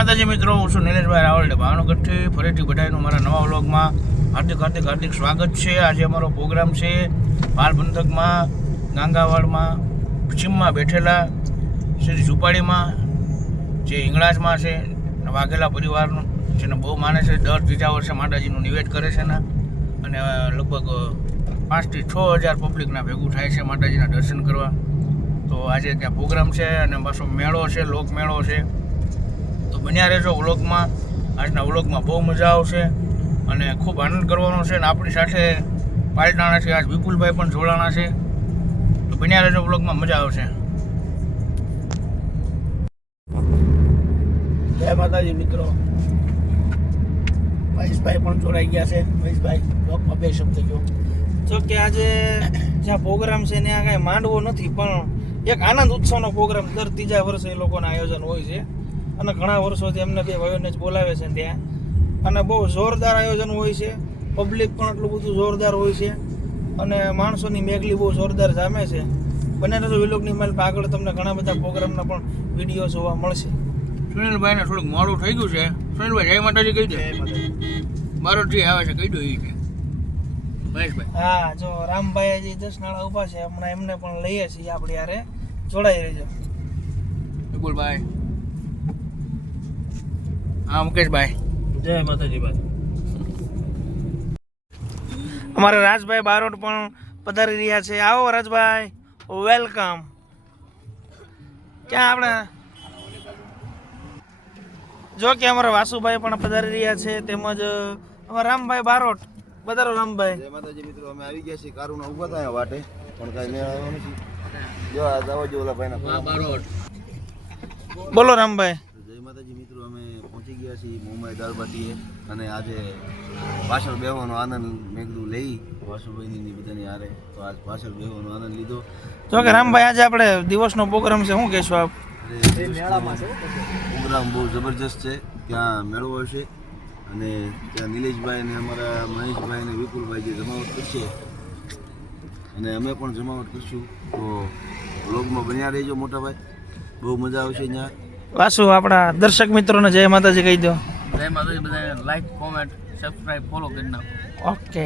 માતાજી મિત્રો, હું છું નિલેશભાઈ રાવલ ભાવનગરથી ફરીથી બધાનું મારા નવા વ્લોગમાં હાર્દિક સ્વાગત છે। આજે અમારો પ્રોગ્રામ છે પાલ પંથકમાં ગાંગાવાડમાં પશ્ચિમમાં બેઠેલા શ્રી ઝુંપાડીમાં જે હિંગળાજમાં છે વાઘેલા પરિવારનું જેને બહુ માને છે। દર ત્રીજા વર્ષે માતાજીનું નિવેદ કરે છે ને અને લગભગ 5 થી 6000 પબ્લિકના ભેગું થાય છે માતાજીના દર્શન કરવા। તો આજે ત્યાં પ્રોગ્રામ છે અને પાછો મેળો છે, લોક મેળો છે। તો બન્યા રહેજો વ્લોગમાં। આજના વ્લોગમાં બહુ મજા આવશે અને ખૂબ આનંદ કરવાનો છે અને આપણી સાથે પાલટાણાથી આજ વિપુલભાઈ પણ જોડાણા છે। તો બન્યા રહેજો વ્લોગમાં, મજા આવશે। જય માતાજી મિત્રો, મહેશભાઈ પણ જોડાઈ ગયા છે। મહેશભાઈ વ્લોગમાં 2 શબ્દ કહો। જો કે આજે જ્યાં પ્રોગ્રામ છે ત્યાં કાંઈ માંડવો નથી, પણ એક આનંદ ઉત્સવનો પ્રોગ્રામ દર ત્રીજા વર્ષે એ લોકોના આયોજન હોય છે અને ઘણા વર્ષોથી એમને 2 ભાઈઓને જ બોલાવે છે ત્યાં અને બહુ જોરદાર આયોજન હોય છે। પબ્લિક પણ એટલું બધું જોરદાર હોય છે અને માણસોની મેઘલી બહુ જોરદાર જામે છે। બંને તો વિલોકની માલ આગળ તમને ઘણા બધા પ્રોગ્રામના પણ વિડીયો જોવા મળશે। સુનિલભાઈને થોડુંક મોડું થઈ ગયું છે। સુનિલભાઈ જય માતાજી કહી દે। બારોટથી આવે છે, કહી દો એ છે મહેશભાઈ। હા, જો રામભાઈ હજી 10 નાળા ઊભા છે, હમણાં એમને પણ લઈએ છીએ આપણે યારે, જોડાઈ રહેજો। વિપુલભાઈ, હા મુકેશભાઈ, જય માતાજી ભાઈ। અમારે રાજભાઈ બારોટ પણ પધારી રહ્યા છે। આવો રાજભાઈ, વેલકમ। ક્યાં આપણે જો કે અમારા વાસુભાઈ પણ પધારી રહ્યા છે, તેમજ અમારા રામભાઈ બારોટ। પધારો રામભાઈ। જય માતાજી મિત્રો, અમે આવી ગયા છીએ કારુના ઉભા થયા વાટે, પણ કાંઈ મેળ આવ્યો નથી। જો આ દાવાજી ઓલા ભાઈના બારોટ। બોલો રામભાઈ। જય માતાજી મિત્રો, અમે પહોંચી ગયા છીએ મુંબઈ દાળબાટીએ અને આજે પાછળ બેહવાનો આનંદ મેં કીધું લઈ વાસુભાઈની બધાની હારે, તો આજ પાછળ બેહવાનો આનંદ લીધો। જો કે રામભાઈ આજે આપણે દિવસનો પ્રોગ્રામ છે, શું કહેશો આપ? પ્રોગ્રામ બહુ જબરજસ્ત છે। ત્યાં મેળો હશે અને ત્યાં નિલેશભાઈ અને અમારા મહેશભાઈ અને વિપુલભાઈ જે જમાવટ કરશે અને અમે પણ જમાવટ કરશું। તો વ્લોગમાં બન્યા રહેજો મોટાભાઈ, બહુ મજા આવશે ત્યાં। વાસુ, આપણા દર્શક મિત્રોને જય માતાજી કહી દો। જય માતાજી, બધા લાઈક, કોમેન્ટ, સબસ્ક્રાઇબ, ફોલો કરી નાખો। ઓકે।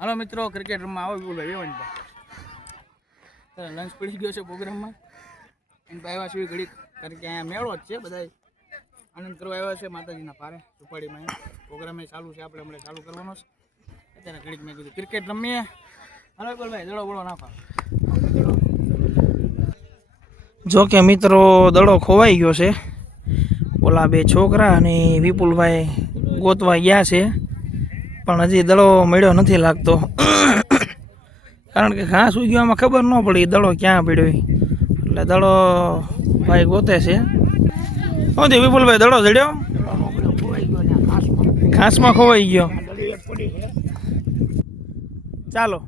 હાલો મિત્રો, ક્રિકેટ રમવા આવો વિપુલભાઈ, લંચ પડી ગયો છે પ્રોગ્રામમાં એમ આવ્યા છે ઘડીક, કારણ કે અહીંયા મેળો જ છે, બધા આનંદ કરવા આવ્યા છે માતાજીના પારે ઝુંપાડીમાં। પ્રોગ્રામ ચાલુ છે, આપણે હમણાં ચાલુ કરવાનો છે। અત્યારે ઘડીક મેં કીધું ક્રિકેટ રમીએ। હાલો વિપુલભાઈ, દડો બળો નાખો। જો કે મિત્રો દડો ખોવાઈ ગયો છે ઓલા બે છોકરા અને વિપુલભાઈ ગોતવા ગયા છે, પણ હજી દડો મળ્યો નથી લાગતો. કારણ કે ઘાસ ઉગ્યામાં ખબર ન પડી દડો ક્યાં પડ્યો, એટલે દડો ભાઈ ગોતે છે. શું થયું વિપુલભાઈ, દડો જડ્યો? ઘાસમાં ખોવાઈ ગયો. ચાલો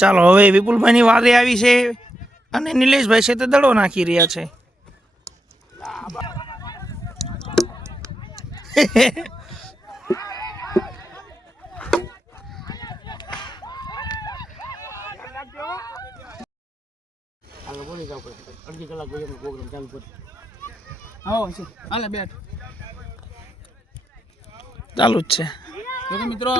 ચાલો હવે વિપુલભાઈની વારે આવી છે અને નિલેશભાઈ છે તે દડો નાખી રહ્યા છે. ચાલુ જ છે મિત્રો.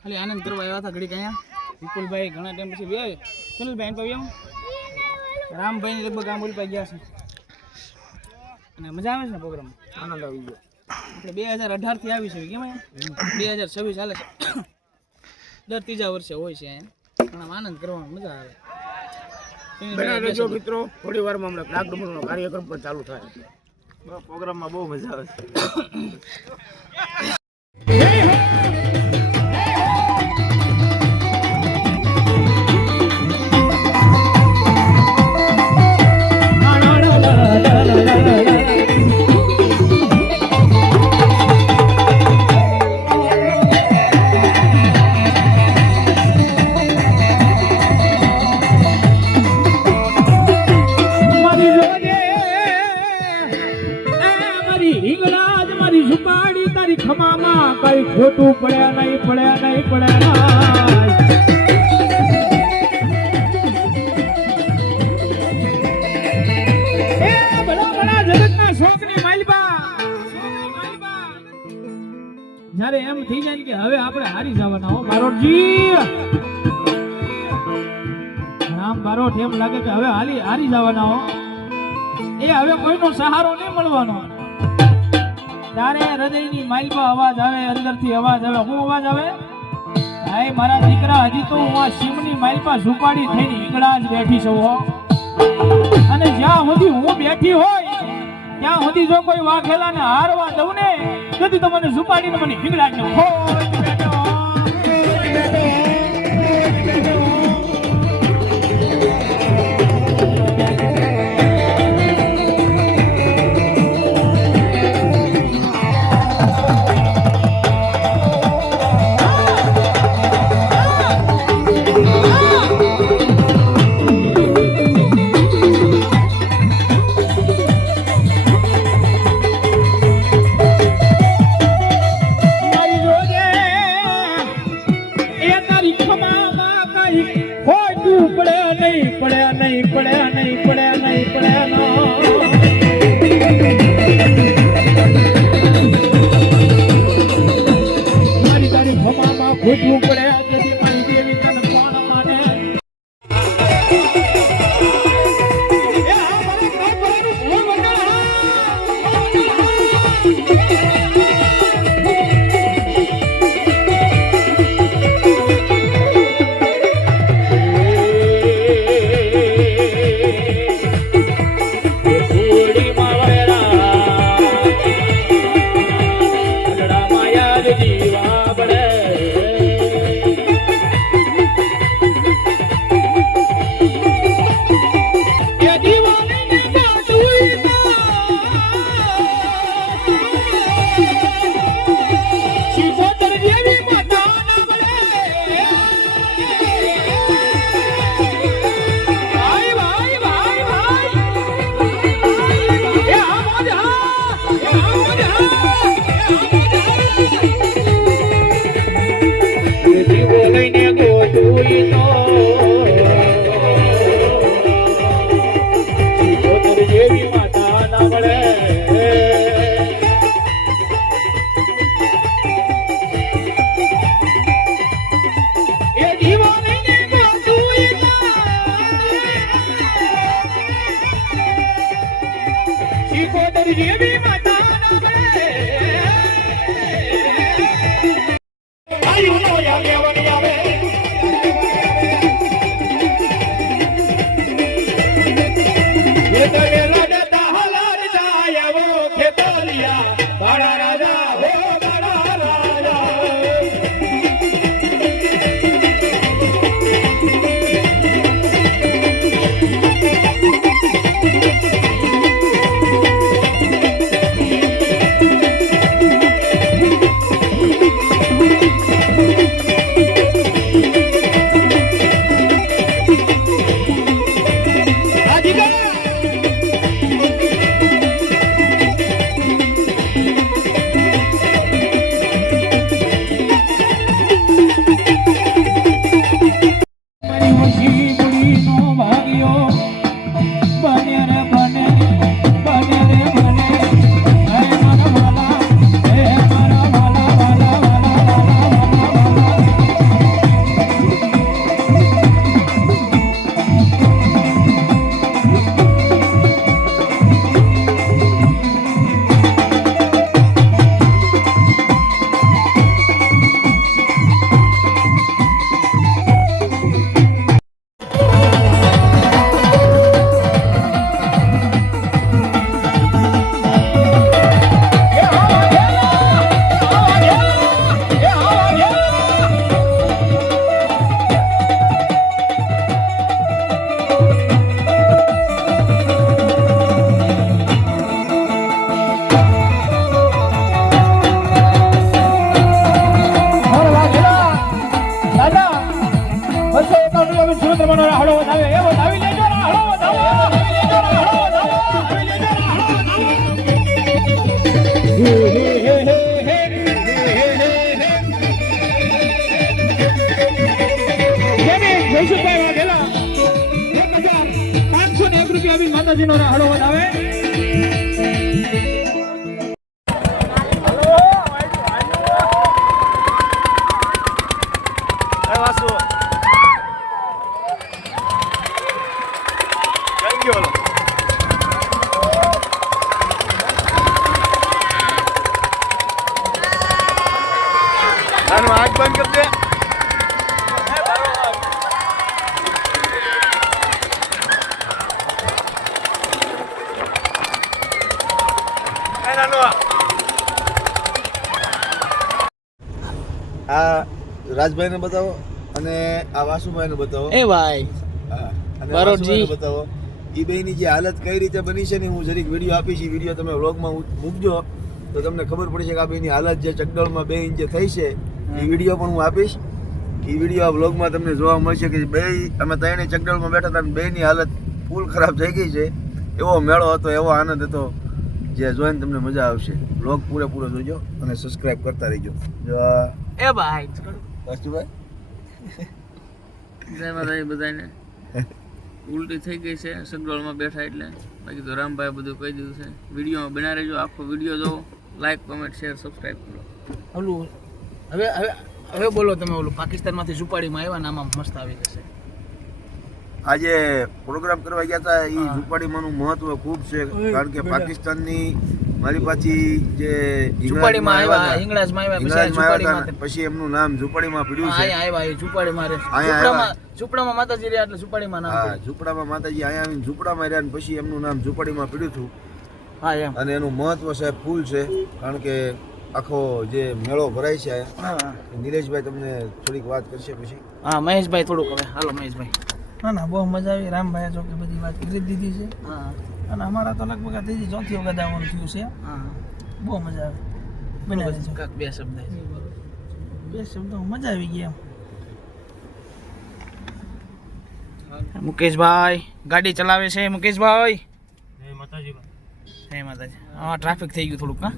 ખાલી આનંદ કરવા આવ્યા હતા ઘડીક અહીંયા. વિપુલભાઈ ઘણા ટાઈમ પછી બે સુનિલભાઈ એમ એમ રામભાઈ લગભગ આમ બોલપાઈ ગયા છે અને મજા આવે છે ને પ્રોગ્રામ, આનંદ આવી ગયો. આપણે 2018 આવી છે, કેમ 2026 ચાલે છે. દર ત્રીજા વર્ષે હોય છે અહીંયા, પણ આમ આનંદ કરવાનો મજા આવે. જો મિત્રો થોડી વારમાં હમણાં ડાક ડુમરનો કાર્યક્રમ પણ ચાલુ થાય. પ્રોગ્રામમાં બહુ મજા આવે છે. કઈ ખોટું પડ્યા નહીં, પડ્યા નહીં, પડ્યા જયારે એમ થઈ જાય કે હવે આપણે હારી જવાના હો બારોટજી. રામ બારોટ એમ લાગે કે હવે હારી જવાના હો, એ હવે કોઈનો સહારો નહીં મળવાનો. ત્યારે હૃદયની માઇલમાં અવાજ આવે, અંદરથી અવાજ આવે. શું અવાજ આવે? ભાઈ મારા દીકરા, હજી તો હું આ શિવની માઇલમાં ઝુપાડી થઈને ઈંગડા જ બેઠી છું હો. અને જ્યાં સુધી હું બેઠી હોય ત્યાં સુધી જો કોઈ વાઘેલાને હારવા દઉં ને, તેથી તો મને ઝુપાડીને મને ઈંગડા જ રાજા બાળા રાજા હો બાળા રાજા માતાજીનો હાડો વધાવે આગ બંધ કરી દે. આ રાજભાઈને બતાવો અને આ વાસુભાઈને બતાવો. એ ભાઈ હા, અને બારોટજી. વાસુભાઈને બતાવો. એ બેની જે હાલત કઈ રીતે બની છે ને હું જરીક વિડીયો આપીશ. એ વિડીયો તમે વ્લોગમાં મૂકજો તો તમને ખબર પડશે કે આ બેની હાલત જે ચકડોળમાં 2 ઇંચે થઈ છે એ વિડીયો પણ હું આપીશ. એ વિડીયો આ વ્લોગમાં તમને જોવા મળશે કે બે અમે ત્રણેય ચકડોળમાં બેઠા હતા અને બેની હાલત ફૂલ ખરાબ થઈ ગઈ છે. એવો મેળો હતો, એવો આનંદ હતો જે જોઈને તમને મજા આવશે. વ્લોગ પૂરેપૂરો જોજો અને સબસ્ક્રાઇબ કરતા રહેજો. જો એ ભાઈ વાસુભાઈ જય માતાજી બધાને. ઉલટી થઈ ગઈ છે સગડોળમાં બેઠા એટલે. બાકી તો રામભાઈ બધું કહી દીધું છે. વિડીયોમાં બના રહેજો, આખો વિડીયો જોવો, લાઈક કોમેન્ટ શેર સબસ્ક્રાઈબ કરો. ઓલું હવે હવે હવે બોલો તમે. ઓલું પાકિસ્તાનમાંથી ઝુંપાડીમાં આવ્યા ને આમાં મસ્ત આવી જશે. આજે પ્રોગ્રામ કરવા ગયા હતા એ ઝુંપાડીમાંનું મહત્વ ખૂબ છે. કારણ કે પાકિસ્તાનની મારી પાછી જે ઝુંપાડીમાં આવ્યા, ઇંગ્લેન્ડમાં આવ્યા, પછી ઝુંપાડીમાં પછી એમનું નામ ઝુંપાડીમાં પડ્યું છે. અહીંયા આવ્યા, એ ઝુંપાડીમાં રહે. અહીંયા ઝુંપડામાં માતાજી રહ્યા એટલે ઝુંપાડીમાં નામ હા, પડ્યું. ઝુંપડામાં માતાજી અહીંયા આવીને ઝુંપડામાં રહ્યા ને પછી એમનું નામ ઝુંપાડીમાં પડ્યું હતું. હા એમ. અને એનું મહત્વ સાહેબ ફૂલ છે. કારણ કે આખો જે મેળો ભરાય છે હા નિલેશભાઈ તમને થોડીક વાત કરશે પછી. હા મહેશભાઈ થોડુંક હવે હાલો મહેશભાઈ. ના ના બહુ મજા આવી. રામભાઈ જો કે બધી વાત કરી દીધી છે. હા અને અમારા તો લગભગ આ ત્રીજી ચોથી વખત આવવાનું થયું છે. હા બહુ મજા આવી. બનાવી છે કાક બે શબ્દ મજા આવી ગઈ એમ. મુકેશભાઈ ગાડી ચલાવે છે. મુકેશભાઈ જય માતાજી. જય માતાજી. હા ટ્રાફિક થઈ ગયું થોડુંક. હા